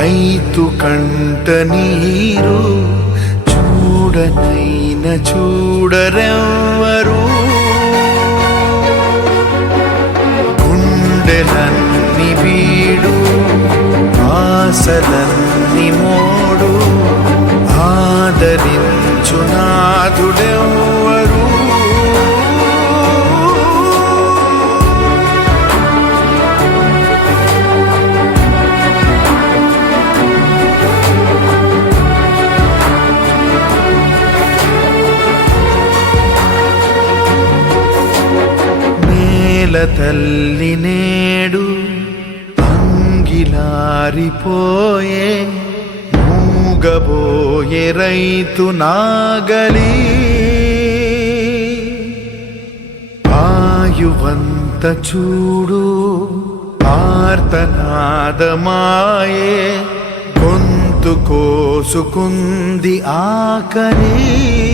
రైతు కంట నీరు చూడనైన చూడరెవ్వరు. గుండెలన్ని వీడు ఆశలన్ని మోడు ఆదరించు నేల తల్లి నేడు అంగిలారిపోయే మూగబోయే రైతు నాగలి. ఆయువంత చూడు ఆర్తనాదమాయే గొంతు కోసుకుంది ఆకలి.